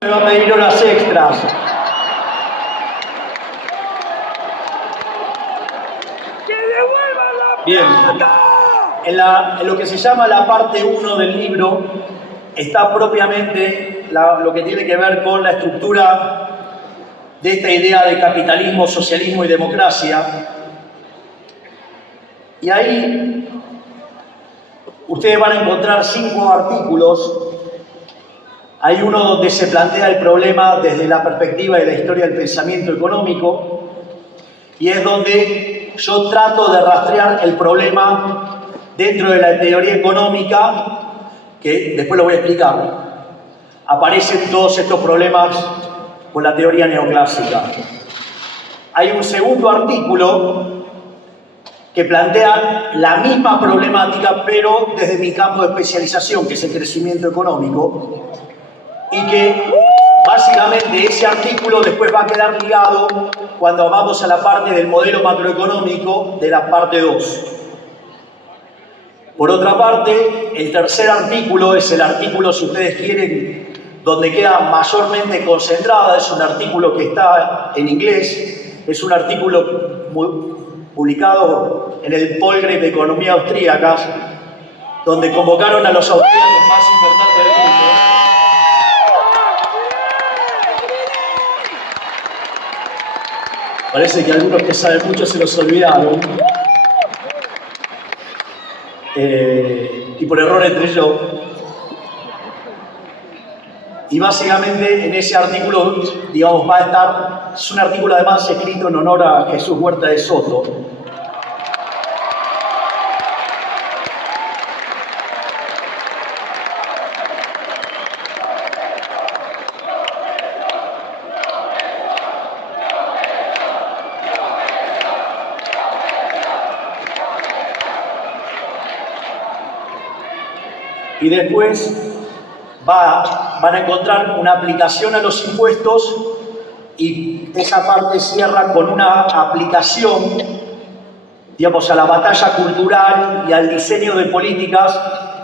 Me va a pedir horas extras. ¡Que devuelvan la Bien. plata! En lo que se llama la parte 1 del libro está propiamente lo que tiene que ver con la estructura de esta idea de capitalismo, socialismo y democracia. Y ahí ustedes van a encontrar 5 artículos. Hay uno donde se plantea el problema desde la perspectiva de la historia del pensamiento económico, y es donde yo trato de rastrear el problema dentro de la teoría económica, que después lo voy a explicar. Aparecen todos estos problemas con la teoría neoclásica. Hay un segundo artículo que plantea la misma problemática, pero desde mi campo de especialización, que es el crecimiento económico, y que básicamente ese artículo después va a quedar ligado cuando vamos a la parte del modelo macroeconómico de la parte 2. Por otra parte, el tercer artículo es el artículo, si ustedes quieren, donde queda mayormente concentrada. Es un artículo que está en inglés, es un artículo publicado en el Polgre de Economía Austríaca, donde convocaron a los austríacos más importantes del mundo. Parece que algunos que saben mucho se los olvidaron. Y por error entre yo. Y básicamente en ese artículo, digamos, va a estar, es un artículo además escrito en honor a Jesús Huerta de Soto. Y después van a encontrar una aplicación a los impuestos, y esa parte cierra con una aplicación, digamos, a la batalla cultural y al diseño de políticas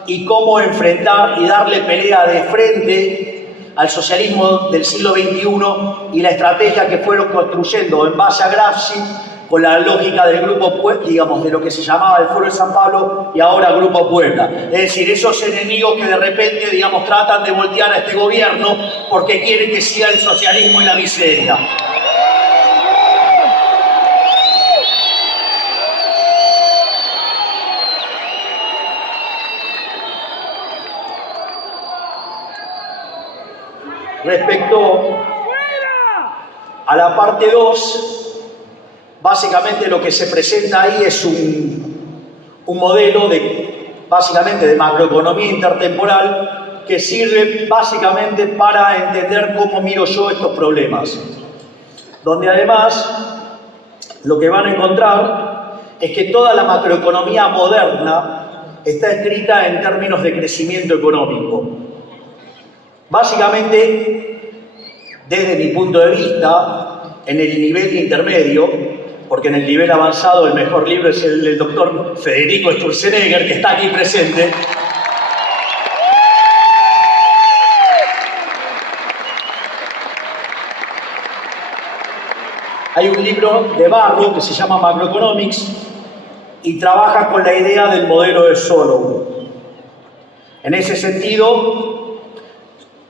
y cómo enfrentar y darle pelea de frente al socialismo del siglo XXI y la estrategia que fueron construyendo en base a Gramsci, con la lógica del Grupo, digamos, de lo que se llamaba el Foro de San Pablo y ahora Grupo Puebla. Es decir, esos enemigos que de repente, digamos, tratan de voltear a este gobierno porque quieren que siga el socialismo y la miseria. Respecto a la parte 2, básicamente lo que se presenta ahí es un modelo básicamente de macroeconomía intertemporal que sirve básicamente para entender cómo miro yo estos problemas. Donde además lo que van a encontrar es que toda la macroeconomía moderna está escrita en términos de crecimiento económico. Básicamente, desde mi punto de vista, en el nivel intermedio, porque en el nivel avanzado el mejor libro es el del doctor Federico Sturzenegger, que está aquí presente. Hay un libro de Barro que se llama Macroeconomics y trabaja con la idea del modelo de Solow. En ese sentido,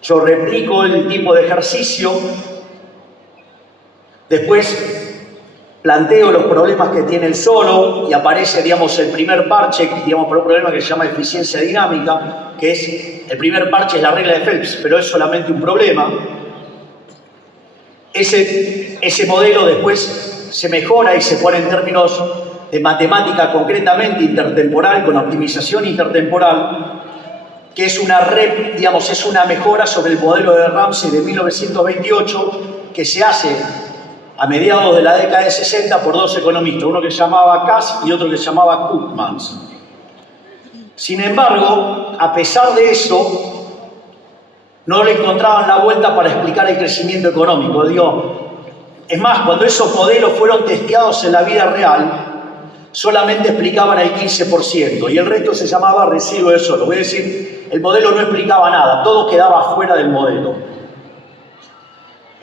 yo replico el tipo de ejercicio, después planteo los problemas que tiene el Solow y aparece, digamos, el primer parche, digamos, por un problema que se llama eficiencia dinámica, que es, el primer parche es la regla de Phelps, pero es solamente un problema. Ese modelo después se mejora y se pone en términos de matemática concretamente intertemporal, con optimización intertemporal, que es es una mejora sobre el modelo de Ramsey de 1928, que se hace a mediados de la década de 60 por 2 economistas, uno que se llamaba Cass y otro que se llamaba Koopmans. Sin embargo, a pesar de eso, no le encontraban la vuelta para explicar el crecimiento económico. Es más, cuando esos modelos fueron testeados en la vida real, solamente explicaban el 15% y el resto se llamaba residuo de Solow. Es decir, el modelo no explicaba nada, todo quedaba fuera del modelo.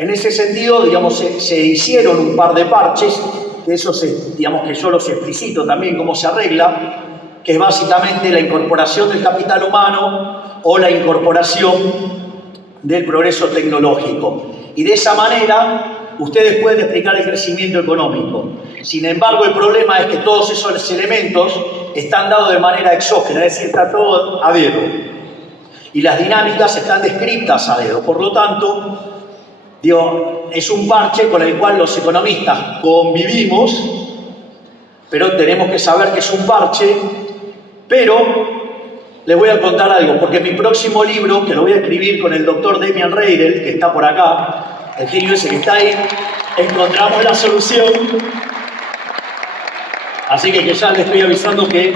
En ese sentido, digamos, se hicieron un par de parches, que eso digamos que yo los explicito también cómo se arregla, que es básicamente la incorporación del capital humano o la incorporación del progreso tecnológico. Y de esa manera, ustedes pueden explicar el crecimiento económico. Sin embargo, el problema es que todos esos elementos están dados de manera exógena, es decir, está todo a dedo. Y las dinámicas están descritas a dedo. Por lo tanto, digo, es un parche con el cual los economistas convivimos, pero tenemos que saber que es un parche. Pero les voy a contar algo, porque mi próximo libro, que lo voy a escribir con el doctor Demian Reidel, que está por acá, el genio ese que está ahí, encontramos la solución. Así que ya les estoy avisando que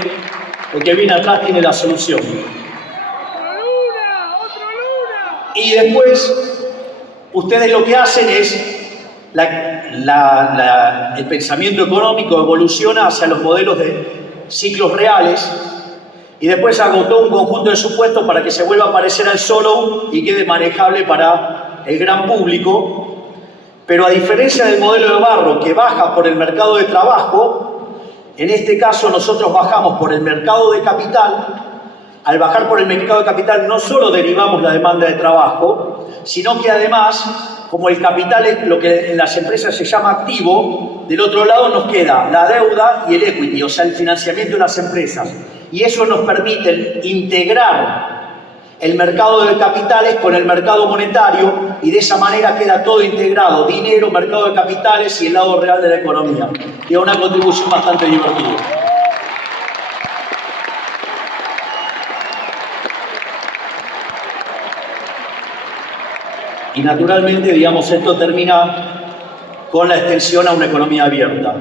el que viene atrás tiene la solución. ¡Otro Luna! Y después, ustedes lo que hacen es, el pensamiento económico evoluciona hacia los modelos de ciclos reales, y después agotó un conjunto de supuestos para que se vuelva a parecer al solo y quede manejable para el gran público. Pero a diferencia del modelo de Barro, que baja por el mercado de trabajo, en este caso nosotros bajamos por el mercado de capital. Al bajar por el mercado de capital no solo derivamos la demanda de trabajo, sino que además, como el capital es lo que en las empresas se llama activo, del otro lado nos queda la deuda y el equity, o sea, el financiamiento de las empresas. Y eso nos permite integrar el mercado de capitales con el mercado monetario, y de esa manera queda todo integrado: dinero, mercado de capitales y el lado real de la economía. Y es una contribución bastante divertida. Y naturalmente, digamos, esto termina con la extensión a una economía abierta.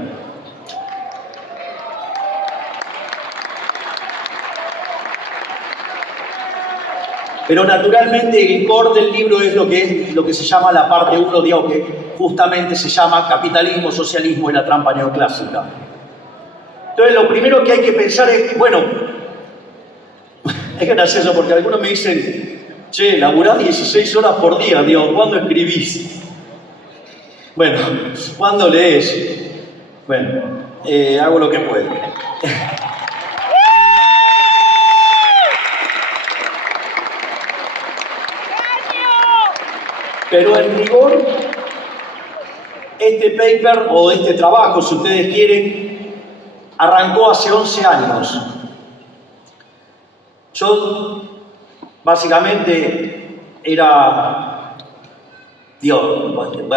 Pero naturalmente el core del libro es lo que se llama la parte 1, digamos, que justamente se llama capitalismo, socialismo y la trampa neoclásica. Entonces lo primero que hay que pensar es, bueno, es gracioso porque algunos me dicen, che, laburás 16 horas por día, digo, ¿cuándo escribís? Bueno, ¿cuándo lees? Bueno, hago lo que puedo. Pero en rigor, este paper o este trabajo, si ustedes quieren, arrancó hace 11 años. Yo, básicamente,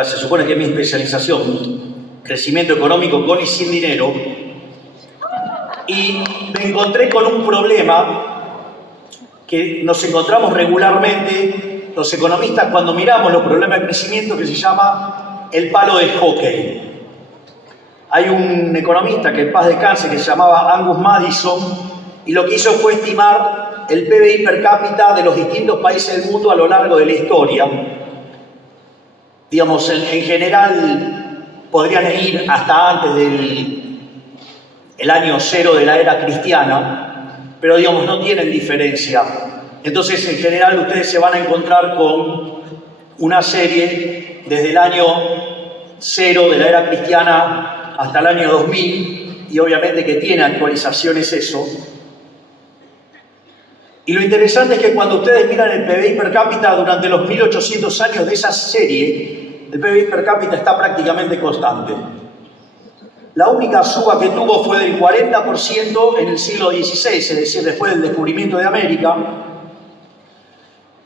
se supone que es mi especialización, crecimiento económico con y sin dinero, y me encontré con un problema que nos encontramos regularmente los economistas cuando miramos los problemas de crecimiento, que se llama el palo de hockey. Hay un economista que en paz descanse que se llamaba Angus Maddison, y lo que hizo fue estimar el PBI per cápita de los distintos países del mundo a lo largo de la historia. Digamos, en general podrían ir hasta antes del año 0 de la era cristiana, pero digamos no tienen diferencia. Entonces, en general, ustedes se van a encontrar con una serie desde el año 0 de la era cristiana hasta el año 2000, y obviamente que tiene actualizaciones eso. Y lo interesante es que cuando ustedes miran el PBI per cápita durante los 1800 años de esa serie, el PBI per cápita está prácticamente constante. La única suba que tuvo fue del 40% en el siglo XVI, es decir, después del descubrimiento de América.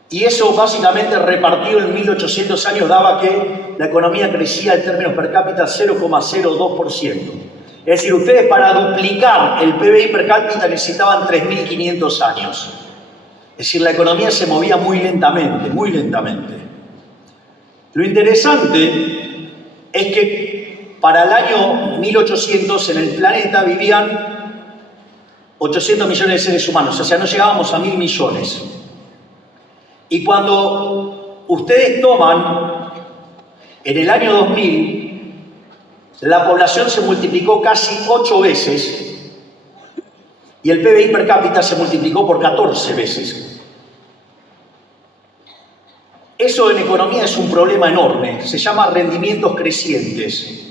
Y eso básicamente repartido en 1800 años daba que la economía crecía en términos per cápita 0,02%. Es decir, ustedes para duplicar el PBI per cápita necesitaban 3.500 años. Es decir, la economía se movía muy lentamente, muy lentamente. Lo interesante es que para el año 1800 en el planeta vivían 800 millones de seres humanos, o sea, no llegábamos a 1.000 millones. Y cuando ustedes toman, en el año 2000, la población se multiplicó casi 8 veces y el PBI per cápita se multiplicó por 14 veces. Eso en economía es un problema enorme, se llama rendimientos crecientes.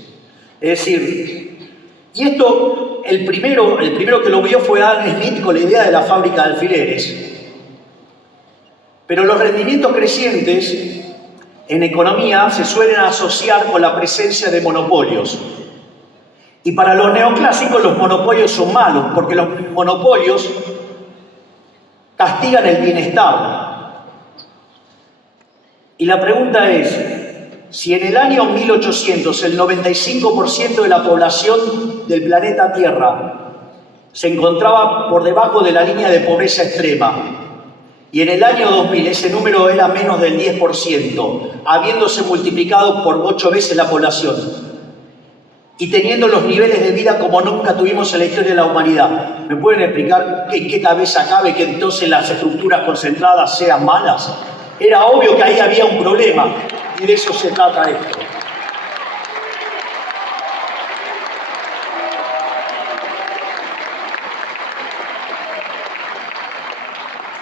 Es decir, y esto, el primero que lo vio fue Adam Smith con la idea de la fábrica de alfileres. Pero los rendimientos crecientes en economía se suelen asociar con la presencia de monopolios. Y para los neoclásicos los monopolios son malos, porque los monopolios castigan el bienestar. Y la pregunta es, si en el año 1800 el 95% de la población del planeta Tierra se encontraba por debajo de la línea de pobreza extrema, y en el año 2000 ese número era menos del 10%, habiéndose multiplicado por 8 veces la población, y teniendo los niveles de vida como nunca tuvimos en la historia de la humanidad, ¿me pueden explicar en qué cabeza cabe que entonces las estructuras concentradas sean malas? Era obvio que ahí había un problema, y de eso se trata esto.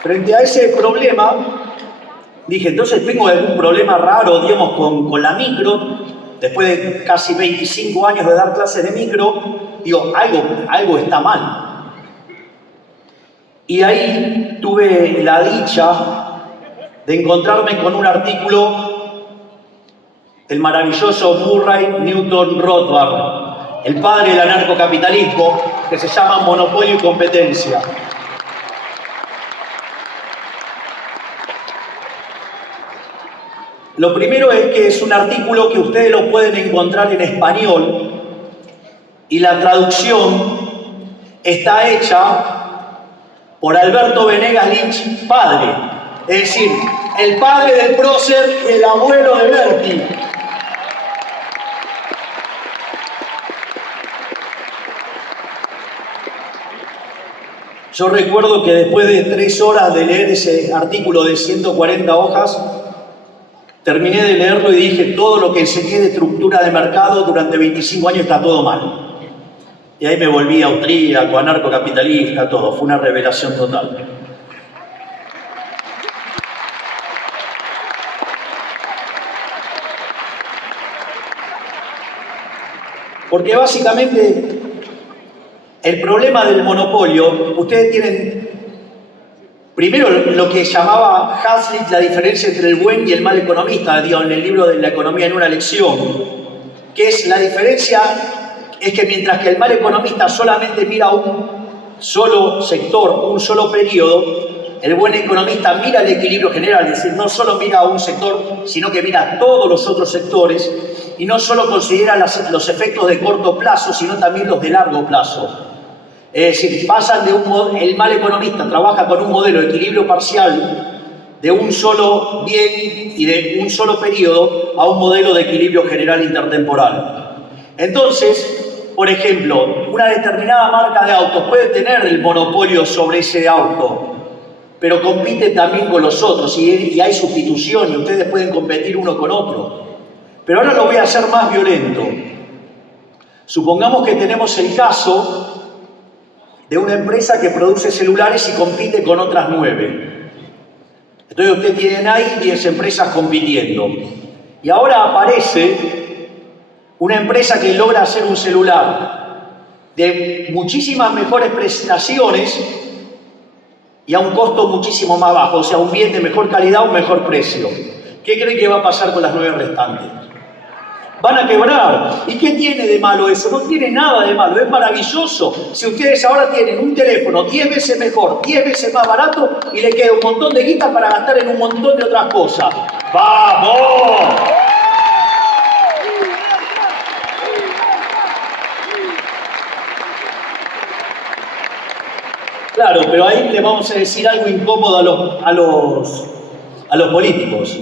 Frente a ese problema, dije, entonces tengo algún problema raro, digamos, con la micro. Después de casi 25 años de dar clases de micro, digo, algo está mal. Y ahí tuve la dicha de encontrarme con un artículo del maravilloso Murray Newton Rothbard, el padre del anarcocapitalismo, que se llama Monopolio y Competencia. Lo primero es que es un artículo que ustedes lo pueden encontrar en español y la traducción está hecha por Alberto Venegas Lynch, padre. Es decir, el padre del prócer y el abuelo de Berti. Yo recuerdo que después de 3 horas de leer ese artículo de 140 hojas, terminé de leerlo y dije, todo lo que enseñé de estructura de mercado durante 25 años está todo mal. Y ahí me volví austríaco, anarcocapitalista, todo. Fue una revelación total. Porque básicamente el problema del monopolio, ustedes tienen primero lo que llamaba Hazlitt la diferencia entre el buen y el mal economista, digo, en el libro de la economía en una lección, que es la diferencia, es que mientras que el mal economista solamente mira un solo sector, un solo periodo, el buen economista mira el equilibrio general, es decir, no solo mira un sector, sino que mira todos los otros sectores y no solo considera los efectos de corto plazo, sino también los de largo plazo. Es decir, pasan de el mal economista trabaja con un modelo de equilibrio parcial de un solo bien y de un solo periodo a un modelo de equilibrio general intertemporal. Entonces, por ejemplo, una determinada marca de autos puede tener el monopolio sobre ese auto, pero compite también con los otros y hay sustitución y ustedes pueden competir uno con otro. Pero ahora lo voy a hacer más violento. Supongamos que tenemos el caso de una empresa que produce celulares y compite con otras 9. Entonces ustedes tienen ahí 10 empresas compitiendo. Y ahora aparece una empresa que logra hacer un celular de muchísimas mejores prestaciones y a un costo muchísimo más bajo, o sea, un bien de mejor calidad, un mejor precio. ¿Qué creen que va a pasar con las 9 restantes? Van a quebrar. ¿Y qué tiene de malo eso? No tiene nada de malo, es maravilloso. Si ustedes ahora tienen un teléfono 10 veces mejor, 10 veces más barato y le queda un montón de guita para gastar en un montón de otras cosas. ¡Vamos! Claro, pero ahí le vamos a decir algo incómodo a los políticos.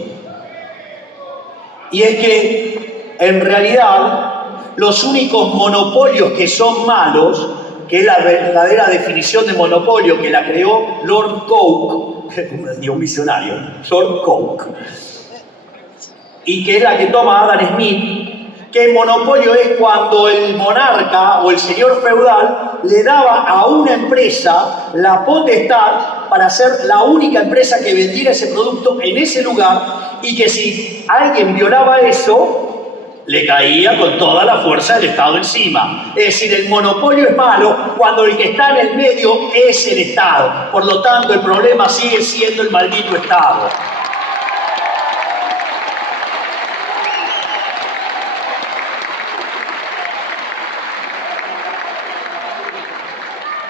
Y es que en realidad, los únicos monopolios que son malos, que es la verdadera definición de monopolio que la creó Lord Coke, un visionario, Lord Coke, y que es la que toma Adam Smith, que el monopolio es cuando el monarca o el señor feudal le daba a una empresa la potestad para ser la única empresa que vendiera ese producto en ese lugar y que si alguien violaba eso, le caía con toda la fuerza del Estado encima. Es decir, el monopolio es malo cuando el que está en el medio es el Estado. Por lo tanto, el problema sigue siendo el maldito Estado.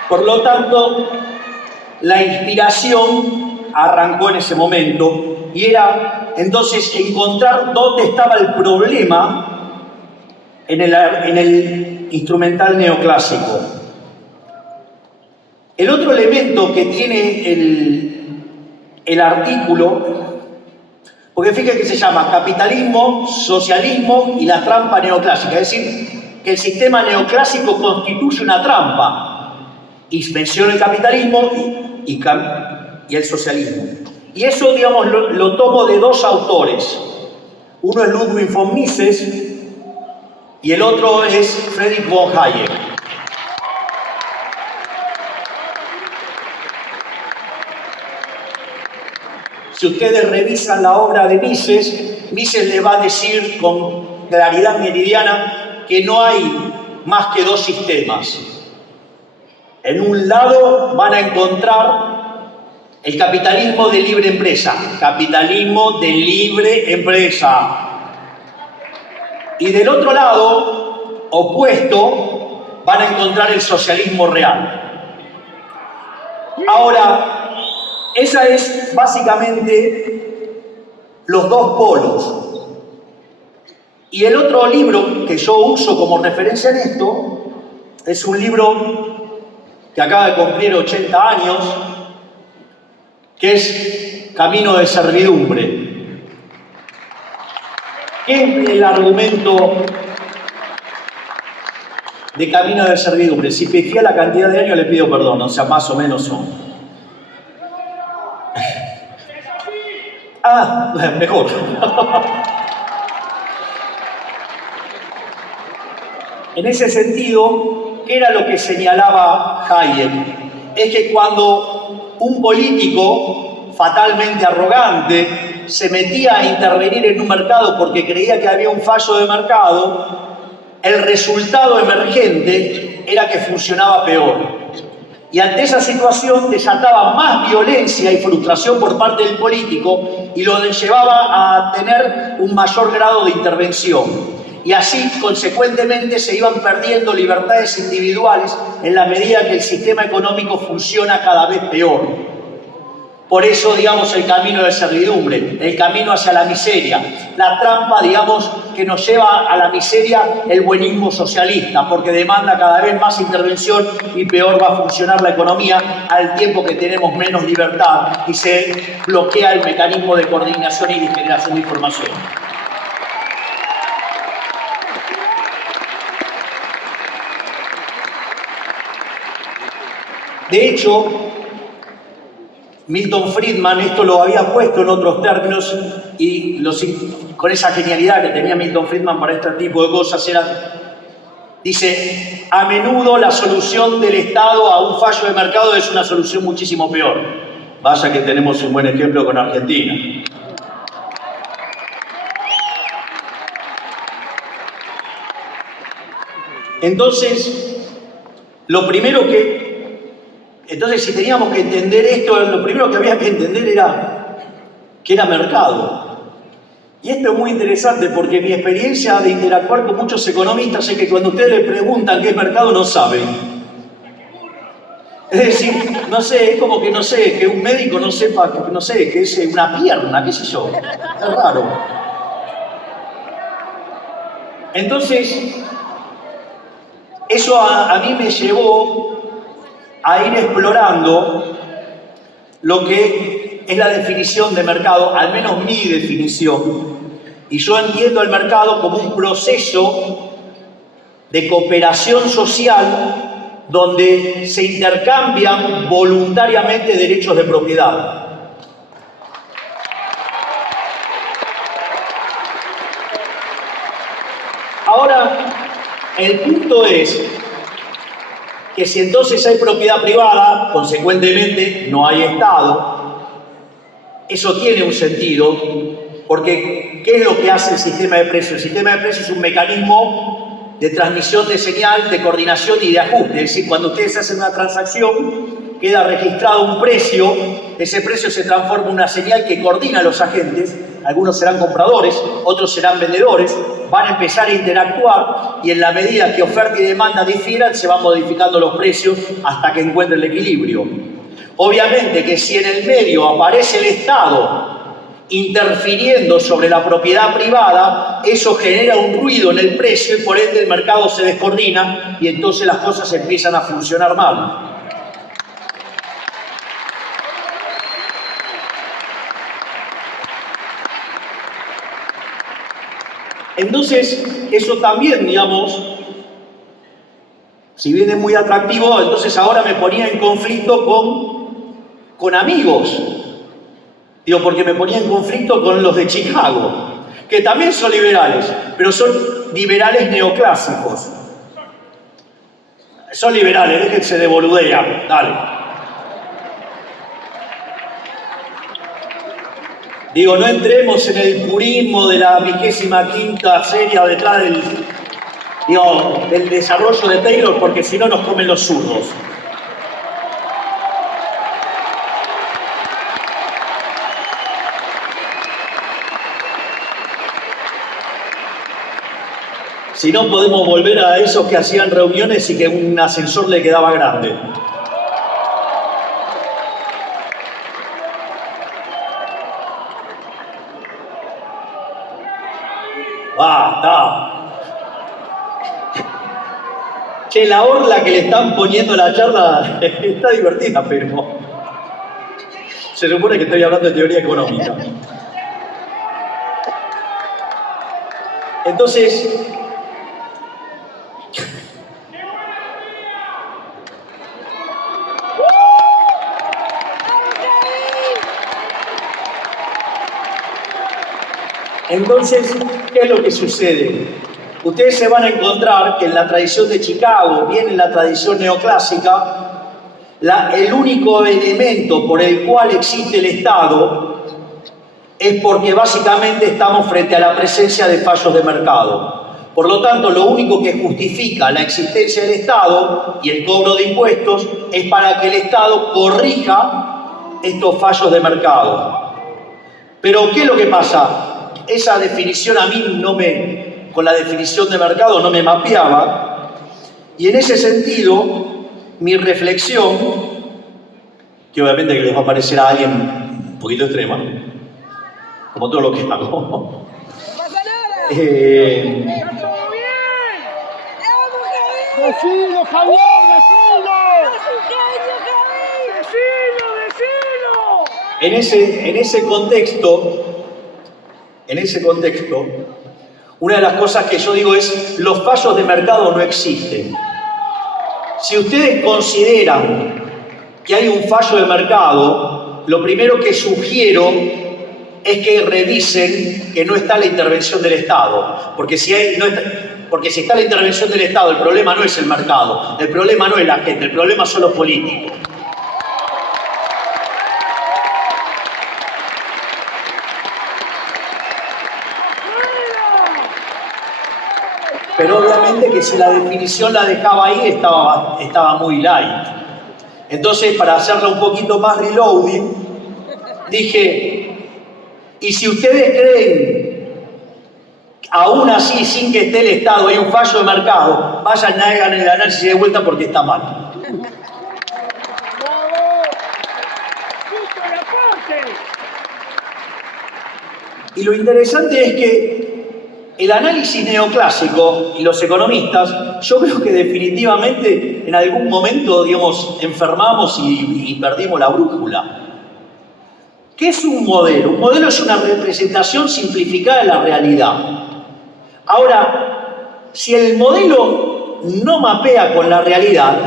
Por lo tanto, la inspiración arrancó en ese momento y era entonces encontrar dónde estaba el problema en el instrumental neoclásico. El otro elemento que tiene el artículo, porque fíjense que se llama capitalismo, socialismo y la trampa neoclásica, es decir, que el sistema neoclásico constituye una trampa. Y menciona el capitalismo y el socialismo. Y eso, digamos, lo tomo de dos autores. Uno es Ludwig von Mises y el otro es Friedrich von Hayek. Si ustedes revisan la obra de Mises, Mises le va a decir con claridad meridiana que no hay más que dos sistemas. En un lado van a encontrar el capitalismo de libre empresa, capitalismo de libre empresa. Y del otro lado, opuesto, van a encontrar el socialismo real. Ahora, esa es básicamente los dos polos. Y el otro libro que yo uso como referencia en esto es un libro que acaba de cumplir 80 años, que es Camino de Servidumbre. ¿Qué es el argumento de Camino de Servidumbre? Si pifié la cantidad de años le pido perdón, o sea, más o menos son. Mejor. En ese sentido, ¿qué era lo que señalaba Hayek? Es que cuando un político fatalmente arrogante se metía a intervenir en un mercado porque creía que había un fallo de mercado, el resultado emergente era que funcionaba peor. Y ante esa situación desataba más violencia y frustración por parte del político y lo llevaba a tener un mayor grado de intervención. Y así, consecuentemente, se iban perdiendo libertades individuales en la medida que el sistema económico funciona cada vez peor. Por eso, digamos, el camino de servidumbre, el camino hacia la miseria, la trampa, digamos, que nos lleva a la miseria, el buenismo socialista, porque demanda cada vez más intervención y peor va a funcionar la economía al tiempo que tenemos menos libertad y se bloquea el mecanismo de coordinación y de generación de información. De hecho, Milton Friedman esto lo había puesto en otros términos y con esa genialidad que tenía Milton Friedman para este tipo de cosas dice, a menudo la solución del Estado a un fallo de mercado es una solución muchísimo peor. Vaya que tenemos un buen ejemplo con Argentina. Entonces, si teníamos que entender esto, lo primero que había que entender era que era mercado. Y esto es muy interesante porque mi experiencia de interactuar con muchos economistas es que cuando ustedes les preguntan qué es mercado no saben. Es decir, no sé, es como que no sé, que un médico no sepa, no sé, que es una pierna, qué sé yo. Es raro. Entonces, eso a mí me llevó a ir explorando lo que es la definición de mercado, al menos mi definición. Y yo entiendo el mercado como un proceso de cooperación social donde se intercambian voluntariamente derechos de propiedad. Ahora, el punto es que si entonces hay propiedad privada, consecuentemente no hay Estado. Eso tiene un sentido, porque ¿qué es lo que hace el sistema de precios? El sistema de precios es un mecanismo de transmisión de señal, de coordinación y de ajuste. Es decir, cuando ustedes hacen una transacción, queda registrado un precio, ese precio se transforma en una señal que coordina a los agentes, algunos serán compradores, otros serán vendedores, van a empezar a interactuar y en la medida que oferta y demanda difieran, se van modificando los precios hasta que encuentren el equilibrio. Obviamente que si en el medio aparece el Estado interfiriendo sobre la propiedad privada, eso genera un ruido en el precio y por ende el mercado se descoordina y entonces las cosas empiezan a funcionar mal. Entonces, eso también, digamos, si bien es muy atractivo, entonces ahora me ponía en conflicto con amigos. Digo, porque me ponía en conflicto con los de Chicago, que también son liberales, pero son liberales neoclásicos. Son liberales, déjense de boludea, dale. Digo, no entremos en el purismo de la 25ª serie detrás del desarrollo de Taylor, porque si no nos comen los zurdos. Si no, podemos volver a esos que hacían reuniones y que un ascensor le quedaba grande. Che, la orla que le están poniendo a la charla está divertida, pero se supone que estoy hablando de teoría económica. Entonces, ¿qué es lo que sucede? Ustedes se van a encontrar que en la tradición de Chicago, bien en la tradición neoclásica, el único elemento por el cual existe el Estado es porque básicamente estamos frente a la presencia de fallos de mercado. Por lo tanto, lo único que justifica la existencia del Estado y el cobro de impuestos es para que el Estado corrija estos fallos de mercado. Pero, ¿qué es lo que pasa? Esa definición a mí con la definición de mercado no me mapeaba, y en ese sentido, mi reflexión, que obviamente que les va a parecer a alguien un poquito extrema, como todo lo que hago. ¡No pasa nada! ¡Está todo bien! ¡Vamos, Javier! ¡Decilo, Javier! ¡Decilo! ¡Es un genio, Javier! ¡Decilo! En ese contexto, una de las cosas que yo digo es, los fallos de mercado no existen. Si ustedes consideran que hay un fallo de mercado, lo primero que sugiero es que revisen que no está la intervención del Estado. Porque si está la intervención del Estado, el problema no es el mercado, el problema no es la gente, el problema son los políticos. Pero obviamente que si la definición la dejaba ahí, estaba muy light. Entonces, para hacerla un poquito más reloading, dije, y si ustedes creen, aún así, sin que esté el Estado, hay un fallo de mercado, vayan, hagan el análisis de vuelta porque está mal. ¡Bravo! ¡Justo el aporte! Y lo interesante es que el análisis neoclásico y los economistas, yo creo que definitivamente en algún momento, digamos, enfermamos y perdimos la brújula. ¿Qué es un modelo? Un modelo es una representación simplificada de la realidad. Ahora, si el modelo no mapea con la realidad,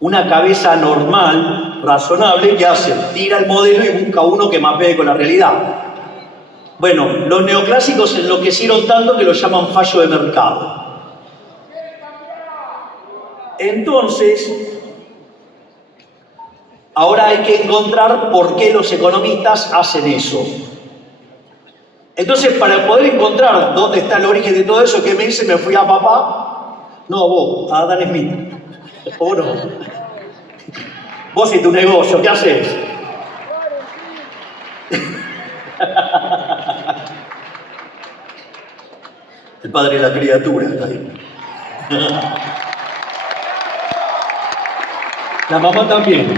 una cabeza normal, razonable, ¿qué hace? Tira el modelo y busca uno que mapee con la realidad. Bueno, los neoclásicos enloquecieron tanto que lo llaman fallo de mercado. Entonces, ahora hay que encontrar por qué los economistas hacen eso. Entonces, para poder encontrar dónde está el origen de todo eso, ¿qué me dice? Me fui a papá. No, vos, a Adam Smith. ¿O no? Vos y tu negocio, ¿qué haces? El padre de la criatura está ahí. La mamá también.